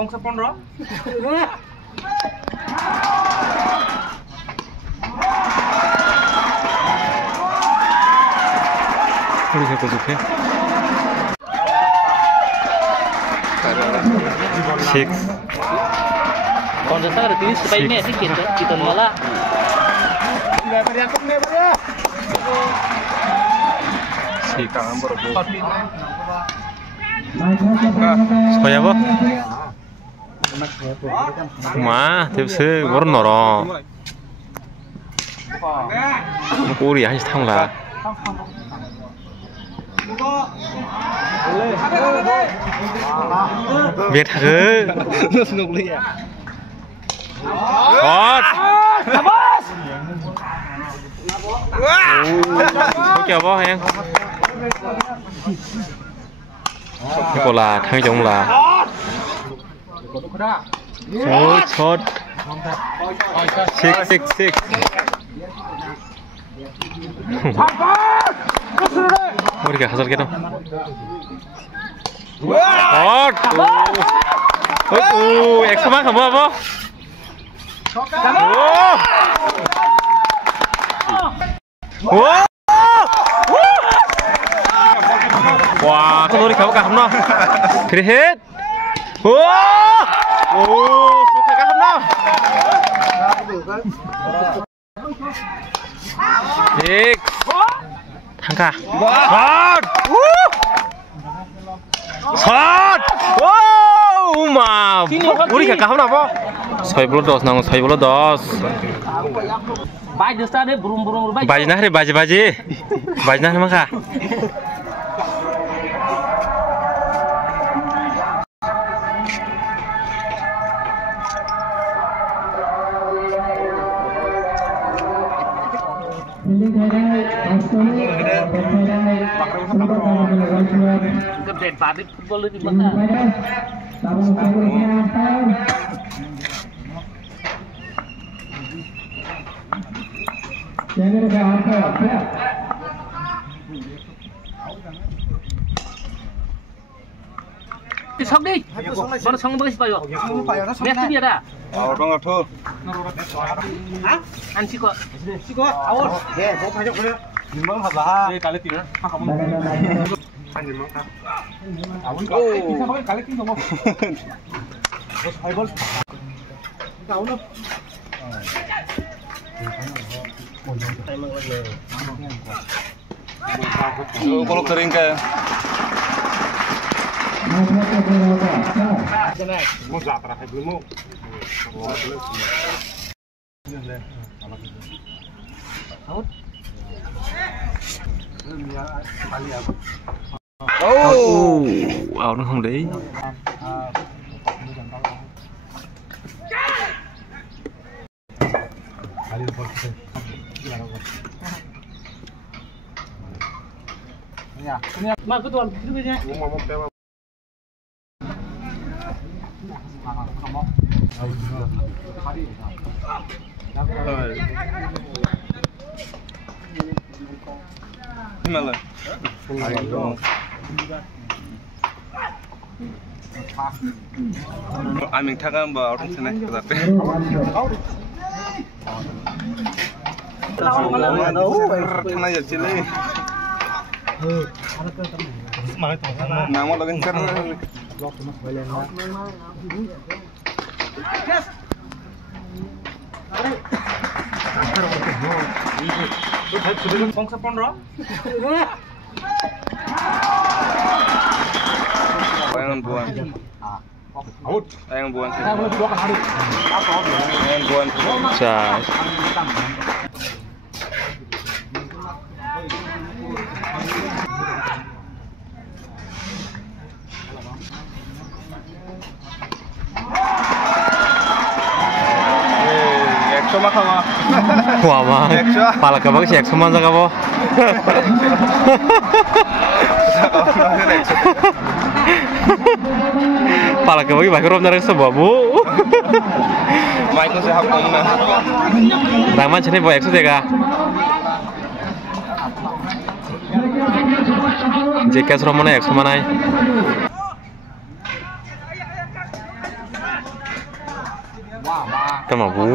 Pongsa Pondro. Udah saya kusuknya. Six. Còn giờ sao được cái space mẹ thích kiện chỉ cần nó là Six. Saya apa? Ma, tipsnya baru norong. Uri aja thang lah. Biết thử. Hot. Có kêu bó em. Cái cô là thằng giống là. Shot. Six. Ôi kìa, hazard gitu. Hot. Eksaman kamu apa? Wah, kalau di kamu kaham no. Hit. Suka kaham no. Six. Thangka. Shot. Shot. Wow, ma. Uri kah kaham no apa? 6-10 nang 6-10. bài được ra đấy brum Baji nah re baji. Baji nah maka. Gede banget football di mana? Xong đi. Con xong bơi phải rồi. Nét cái gì à? Con ngọc thơ. Hả? Ăn chi có. Chị có. Nè, có phải được không? Nhìn món thật là ha. Đây cá lê tím nữa. Không. Ăn nhìn món khác. Sao có cá lê tím không? Hay bớt. Cáu nữa. Kalau kering ke mau zatrah belum mau áo nó không đấy. Mà cứ tuần cứ như thế. Gimana? Amin thakkan bawa orang sana ke tapi. Thằng này giờ chỉ lấy. Nang mau lagi kan. Pongsa Pondro. Ayan buwan. Ayan buwan. Ayan buwan. Sa Cuma kamu. wah mah. Pala kabag siya suman sa kabo. Pala kabag background na rin sa babu. Mic ko sa hapon na. Naman siya ni boy exo tega. JK Romana exo manay. tama bu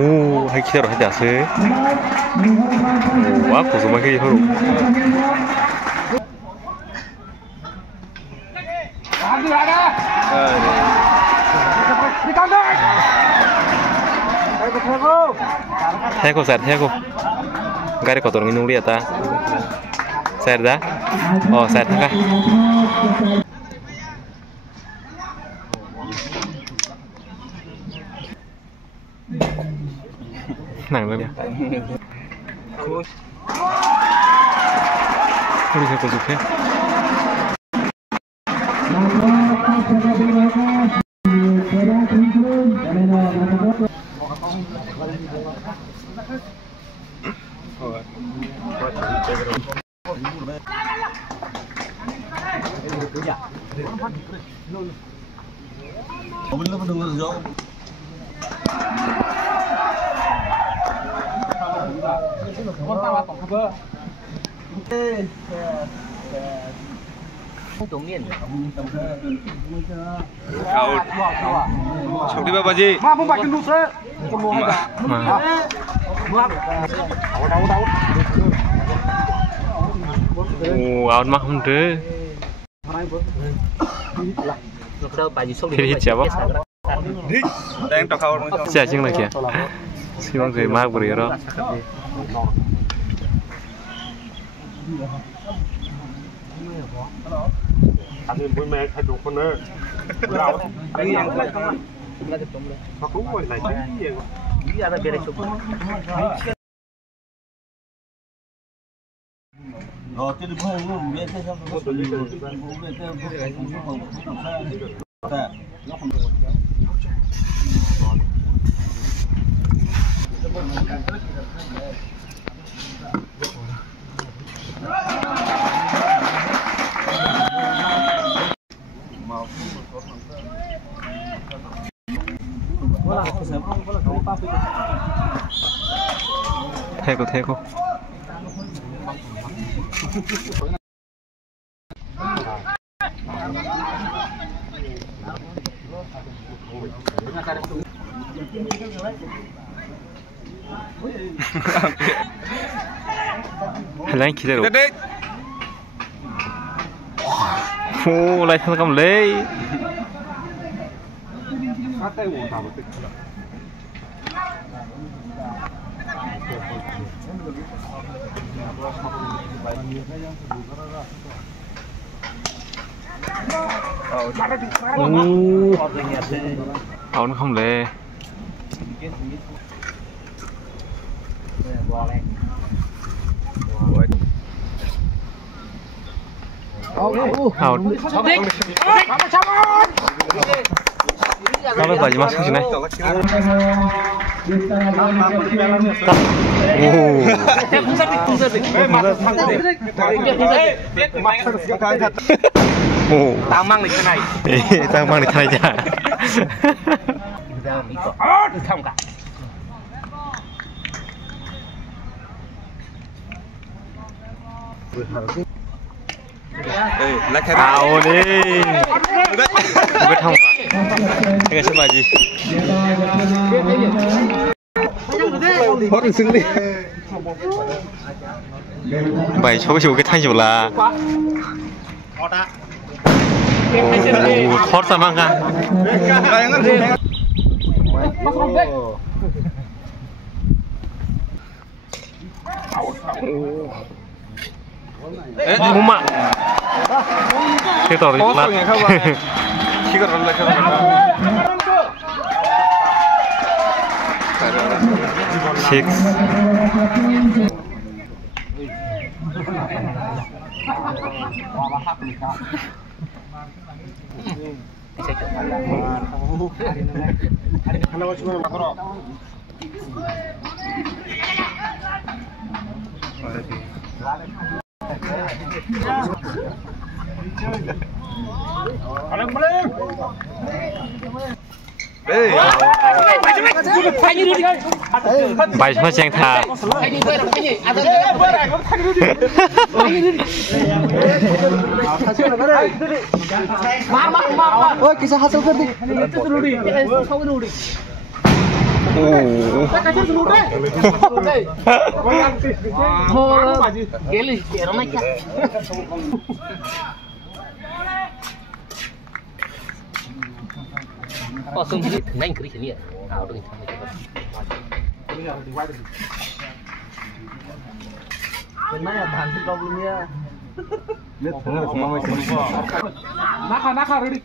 hay kira hay jase wah kusu makai huru Heko gari kotor minum lihat ta saya dah oh saya tengah nang lagi udah saya kusuk ya Chồng đi bà gì? Mà không bạch cái nút đấy. Áo mặc không thế. Thì chả bác. Đang trọc khâu. Chả chừng là kìa. Xin mong người mạc bữa đó. Anh em với mẹ thay đổi con nữa. Lão anh em lại không. Họ cũng gọi lại cái gì vậy? Nghĩ ra là cái này chụp. Rồi cái đứa hơi nó biết thế sao nó biết thế Theo lấy kia rồi phu lại thằng cầm lấy nó không lệ Sampai baju masuk sini. Tang mang di sana. Tang mang di sana aja. Tahu nih. Bukan không. Cái sân bài gì? Bài số cái thanh chụp là hot sama kan? Muma. Kita lihat. Kita lihat. ใบชะแจงทา Kasih dulu deh. Mau geli, ramai kan? Oh, sungguh naik kiri sini ya. Ah, udah kita. Kenapa ya tahan problemnya? Lihat benar semua masih. Naka ready.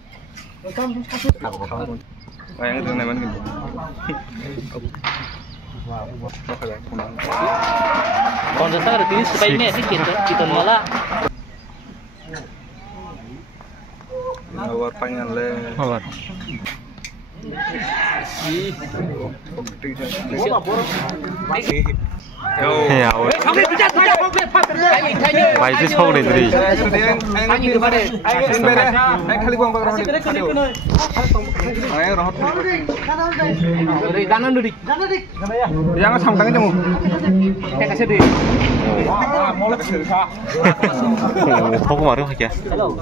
Kayak itu nemen gitu. Kalau saya ada tulis supaya ini sih kita malah. Awar panjang le. Awar. Ya, Mai sih sâu này rồi. Anh như thế này. Anh kali buang bakar. Ayo rohot. Dari kanan dulu dik. Jangan samtangin kamu. Kasih deh. Mau lagi sih. Kok marah aja. Halo.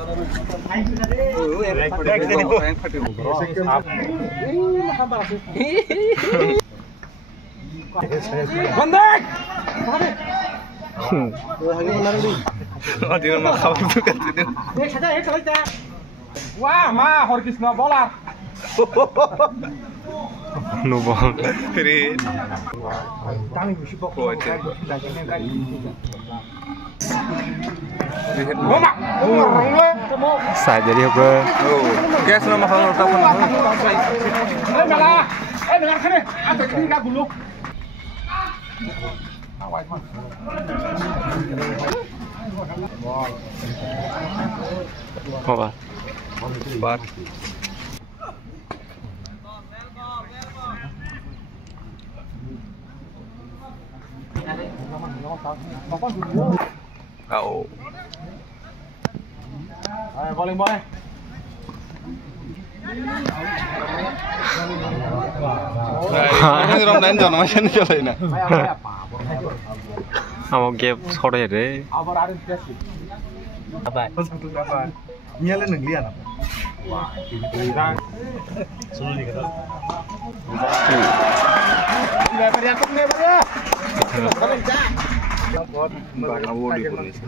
Bandek. Oh, di rumah kau itu kan itu. Wah, mah Horkisna bola. Nubang. Jadi. Saya jadi apa? Guys, nama kalau telepon. Malah. Dengar sini. Ada kiri dulu. Apa? Bar. Oh. Ayo bowling boy. Ini orang lain jangan macam ni jalan na. Awak gap sore deh. Abar ada sih. Apa? Nyala nenglian apa? Wah, ini kan. Sulu ni kata. Sudah teriak ni ya. Balik dah. Bakal awal di polis.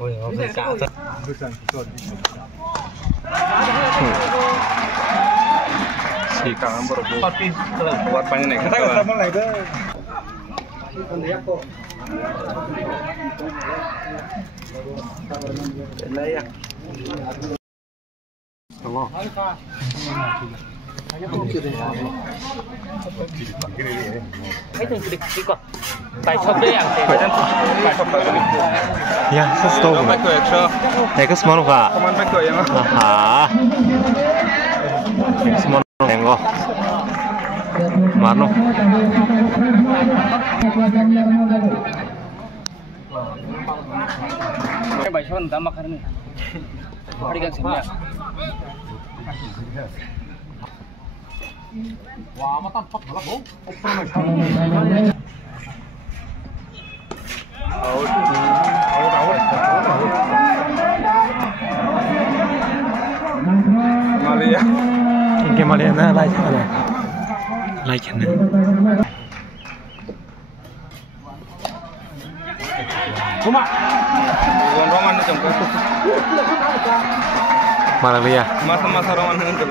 Oh, ya, bisa. Si kang baru buat panjang nih. Kata sama lagi deh. Layak. Allah. Itu sedikit kok. Bài chọc đây à? Ya, sesuatu. Mereka semua luka. Aha. Semua nengok. Mano. Bài chọc tama karena. Hari kan sini ya. Wah, matan pak malah bong. Malia. Ini Malia na like mana? Like na. Cuma. Roman ni cuma. Malia. Masa Roman dengan tu.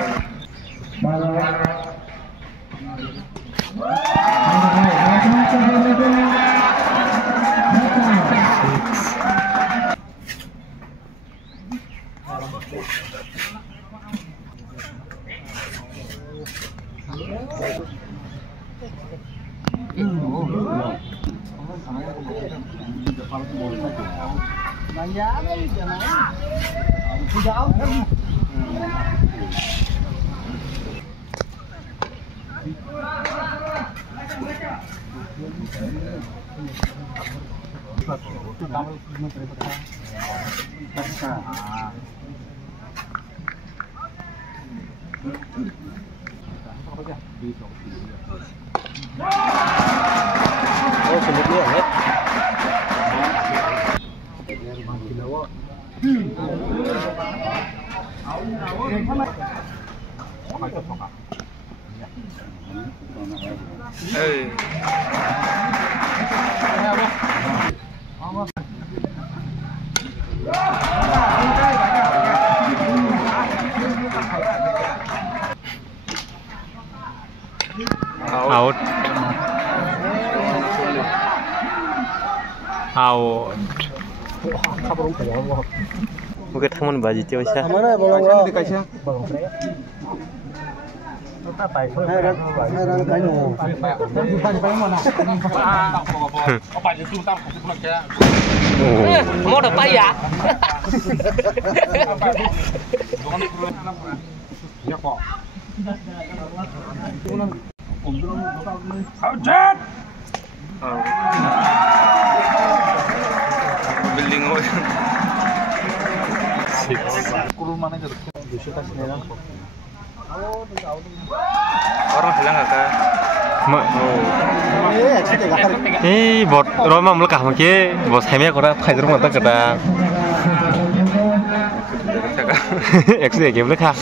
Oh, sumut dia ya. Out. Out. Mungkin teman baju cewek sih. Mana bolong dikasih? Mau dapat ya? Building orang hilang kakak. Bot Roma melekah mungkin bos hemnya kurang kayak rumah tak ada. Ekstra game lekah.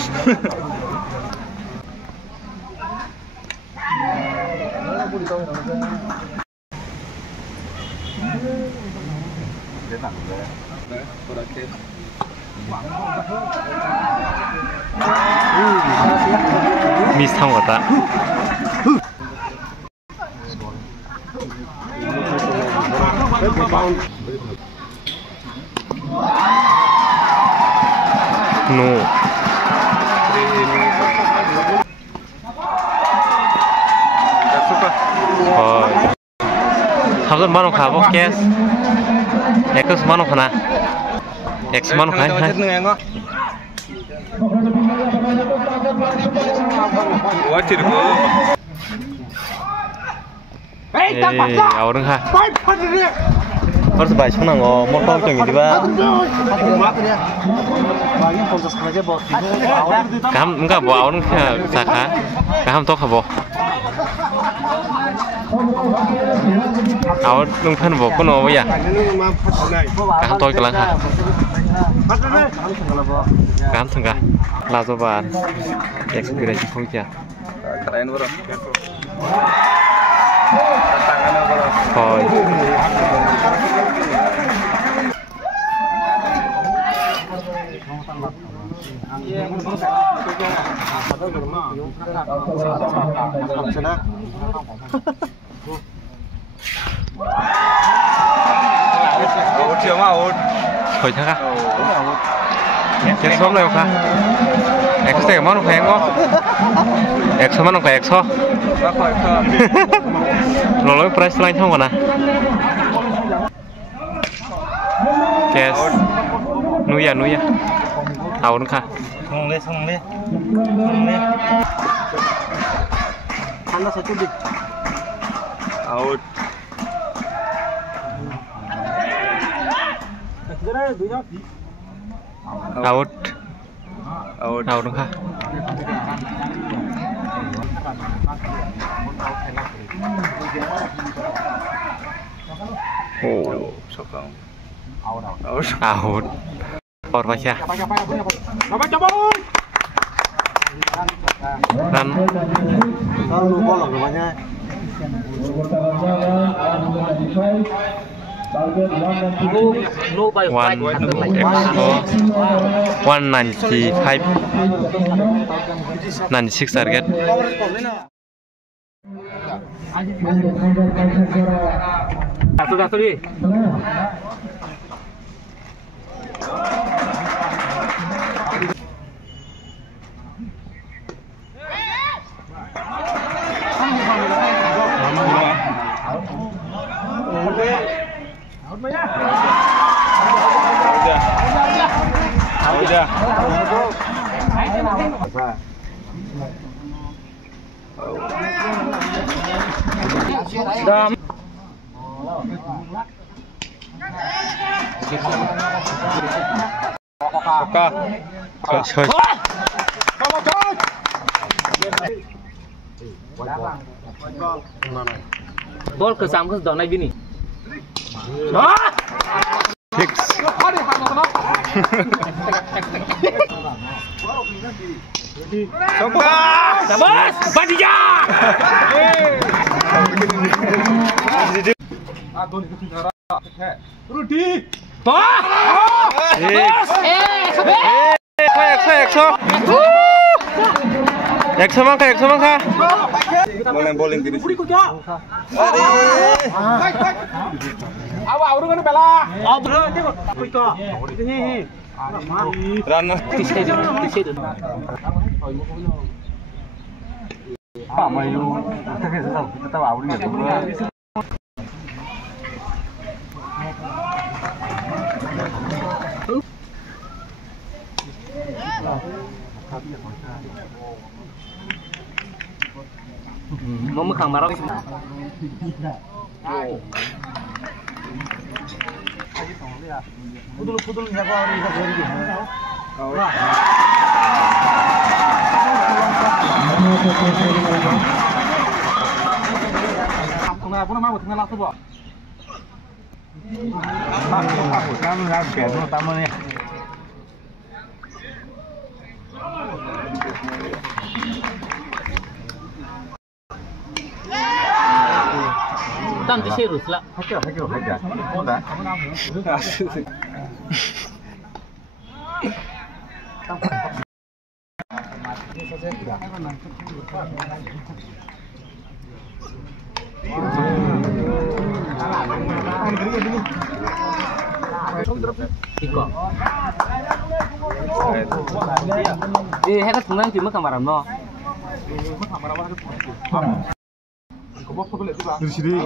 미스한 거다. No. 학은 만원 가보 게스. X 만원 하나. X 만원 가야 해. Orang ha. Harus baca nang mau tahu yang ini ba? Kamu enggak bawa orang ke saka? Kamu tahu apa? Awak nungguan bawa kono apa ya? Kamu tahu kelang ha? Kamu tengah. Lalu bar. Ekspirasi fungsi. Keren bro. Thôi. Thôi chắc à? Chết sớm này không? X sẽ món khỏe không? X món khỏe X lo lối price line không còn à? Yes. Nuya. Awon kah? Senang deh. Anda satu dik. Out. Out. Out kah? Oh, sokong. Out. Por baca. Dan lupa lah namanya. 195 target. Satu di. Udah. Bol ke sam ke dona bini. Fix. Sabas, Badija. Rudy. Toh. Ekso mangka. Bowling gini. Awa, urung bela. Run. Mau mekang marah. Pudul jago hari ini. Tengah apa nama? Tengah langsung bu. Kamu nggak biasa tamunya. Tanti serius lah. Hajar. Udah. Iko. Hebat senang cuma kamaran no. Di sini.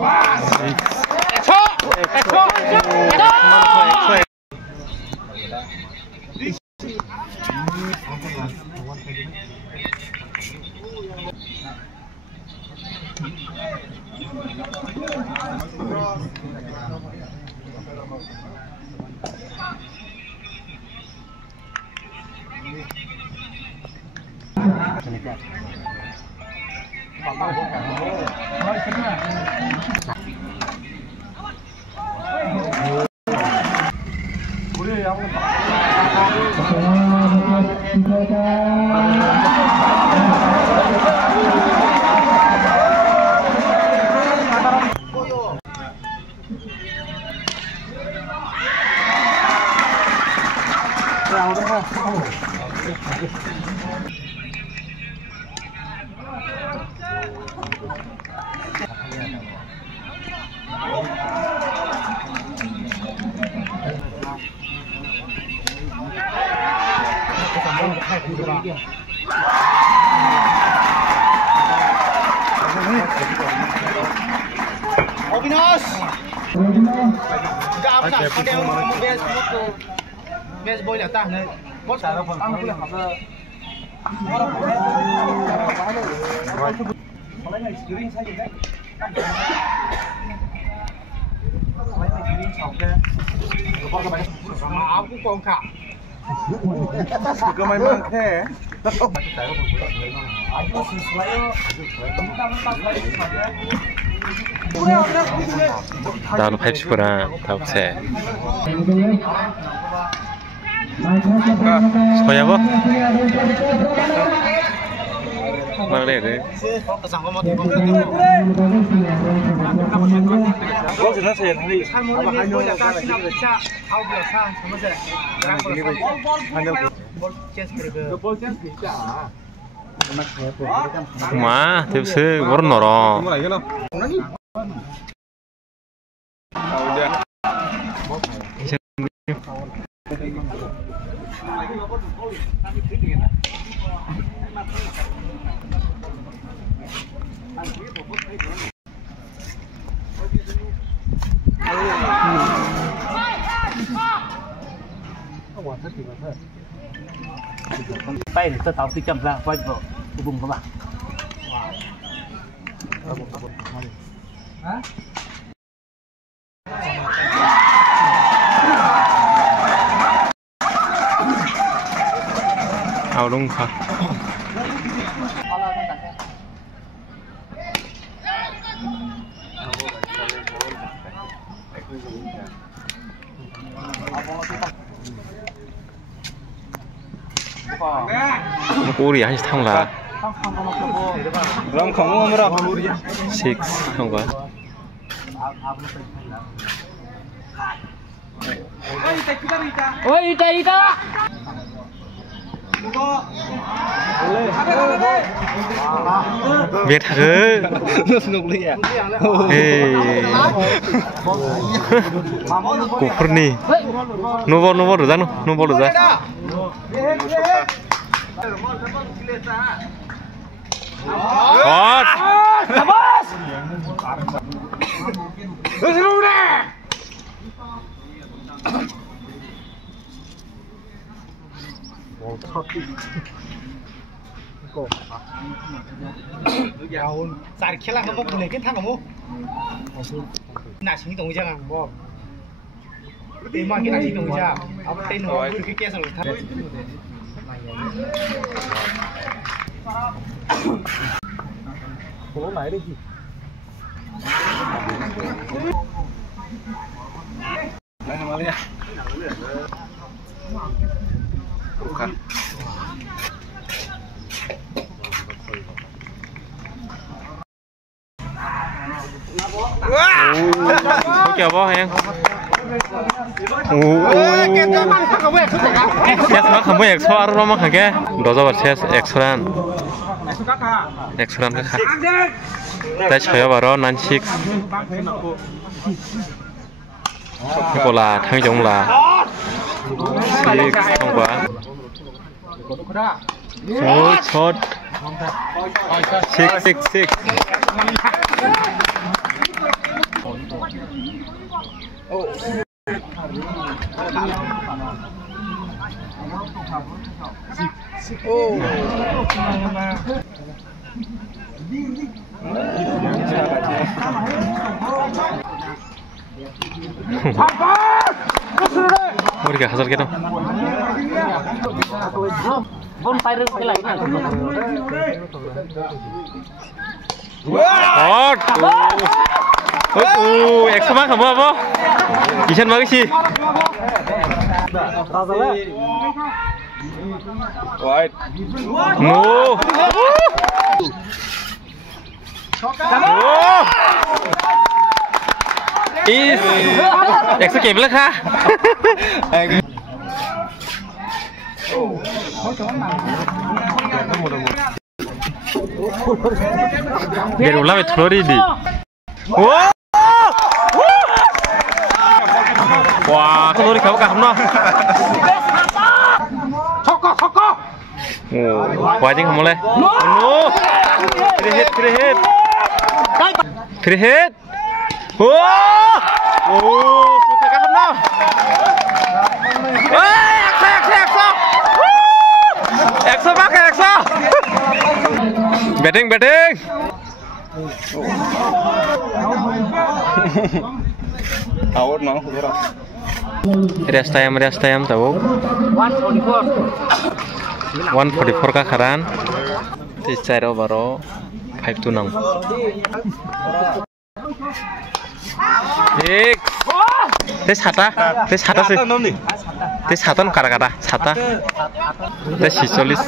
Obinos. Enggak apa ada yang mau bes boy datang nih. Bos cara pun aku yang apa. Kalau nggak screen saja kan. Aku kongkak. Juga main mangke. 나도 80%랑 다국세 서야버? 막내들 마, 뎁스 모른 너라 tay để tao thì chậm ra quay vào vùng các bạn. áo đúng không? 꼬리 한시 탐라 그럼 건강하라 6 한거 Oi, ita. biết thử cục phân nì nó được ra nó được ra Sai kia là không có này cái thằng không? Nãy chính tổng chưa làm bò. Tìm mà cái nãy chính tổng chưa? Ông tên nó cái kia rồi thật. Cố lại đi gì? Đây là Malia. Bukan. Kêu bó hen. Chess mắc không biết extra rồi mắc cái. Đó giờ chess extra. Extra cái khác. Tại chơi vào đó nan chic. Cái là thằng giống là chic không quá. Short. Chic. Udah hasil kita. Bonfire cái này nè. Extra không bao Ý chân mấy gì? Ngô. Is extra game lắm ha. Biar ulah betul di. Wah, kalori kau kah no? Soko. Oh, wajib kamu leh. No. Free hit. Wah. Oh, suka kah no? Extra. Batting. Awat mau kurang. Rest time tahu. 144 ka kharan. Ti chairo baro 5-2 Tik. Te sata sih. Te satan kata. Sata. Te 46.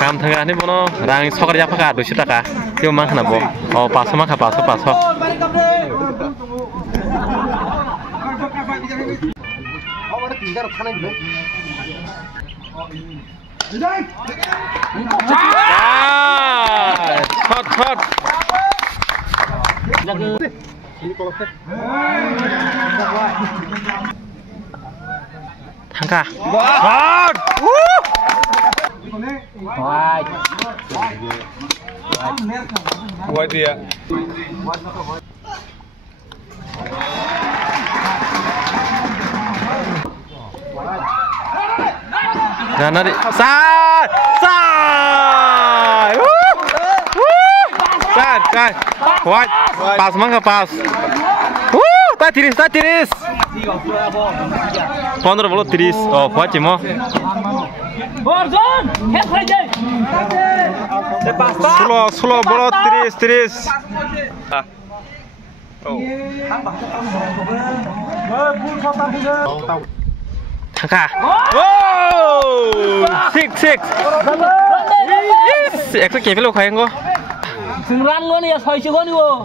Kam thang ni bono rang sokar ja phaka 200 taka tio mang khana bo o 500 maka 500 Hot. Thangka. Hot. Why dia? Jangan Sai. Kuat. Pas mangga pas. tiris. 15 bola tiris. Oh, kuat cimo. Borjon, hebat aja. Slow bola tiris. Oh. Thangka. Wow! 6. Yes. Ek ke pelo khaeng go. Singran go ni ya soi go ni go.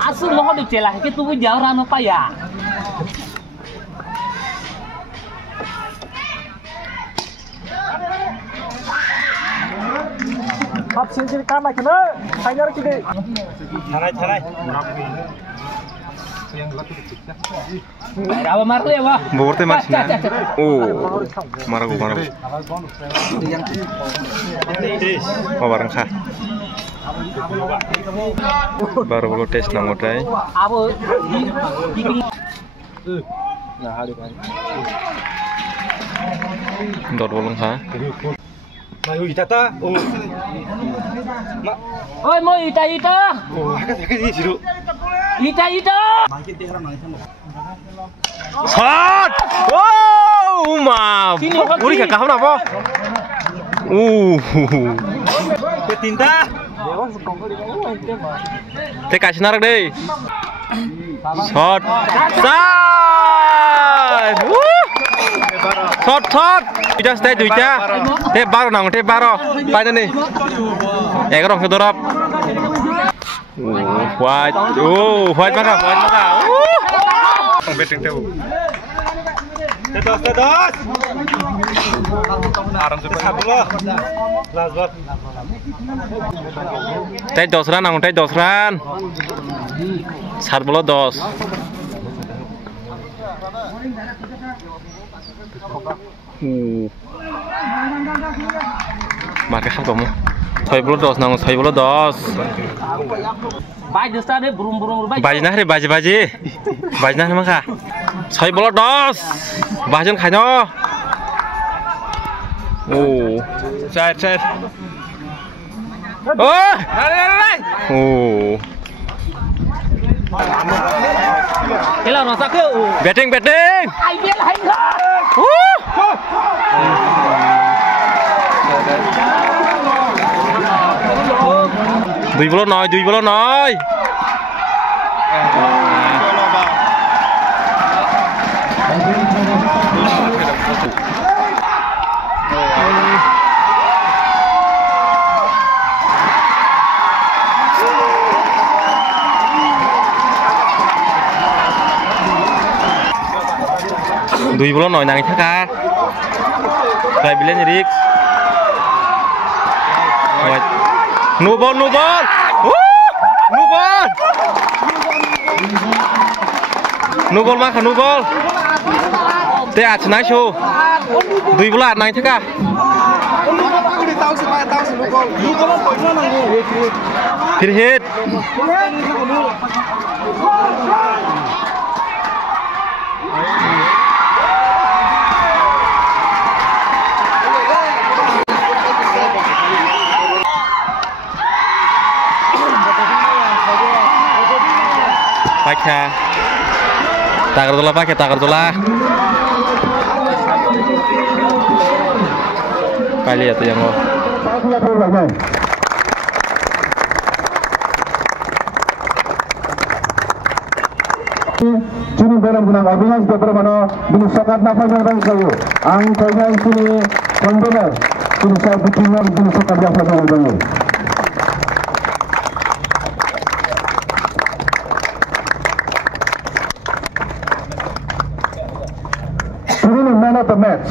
Asu moho di celah ke tu jauh rano pa ya. Hap sini kana kena. Hanya kini. Carai. Apa marah ya, Wah? Borte masina. Oh. Marago. Oh, barang kah. Baru tes nangotai. Apa? Dot bolong kah. Mayu itata. Oh. Oi, mau ita. Oh, agak ini siru. Ita. Shot! Wow, ma. Uri ka kaham na po. Ketinta. Te kasih narak deh. Shot. Side. Shot. Ida stay duita. Te baro nang te baro. Pai nih. Ya kerong kedorap. White. White maka. Betting teu. Tedos. Aram tu sablo. Last ball. Teh 10 run nang teh 10 run. 7 bola 10. Marka khap kamu. 6 bola 10 nang 6 bola 10. Baik dosa deh burung baik. Baji nah re baji. Baji nah maka. 6 bola 10. Bajan khaino. Side. Oh! Hello, nasa ke? Batting. Ai biết là hành hả? 2 bola nói. Dui bola nói nang thaka. Kai bilen risk. No ball. No ball. No ball maka no ball. Te ach nai show. Dui bola nang thaka. Hit hit. Pakai takar dola kali itu yang mau Sini dalam gunang ambulans beberapa bini sakat nafas yang rang kayu. Angkanya sini kontainer. Sini saya bikinkan bini sakat nafas yang rang. Ini man of the match.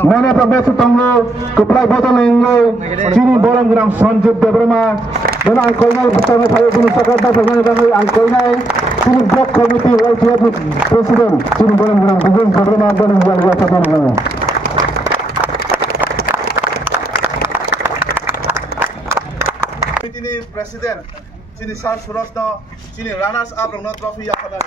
Man of the match tanglo keplai botol inglo. Sini bolang gunang Sanjib beberapa. Dan angkanya pertama saya bini sakat nafas yang rang. Angkanya sini block committee World President sini boleh bilang begini beberapa dan yang biasa namanya. Ini Presiden sini Sar Surasno sini runners up dengan trofi yang pada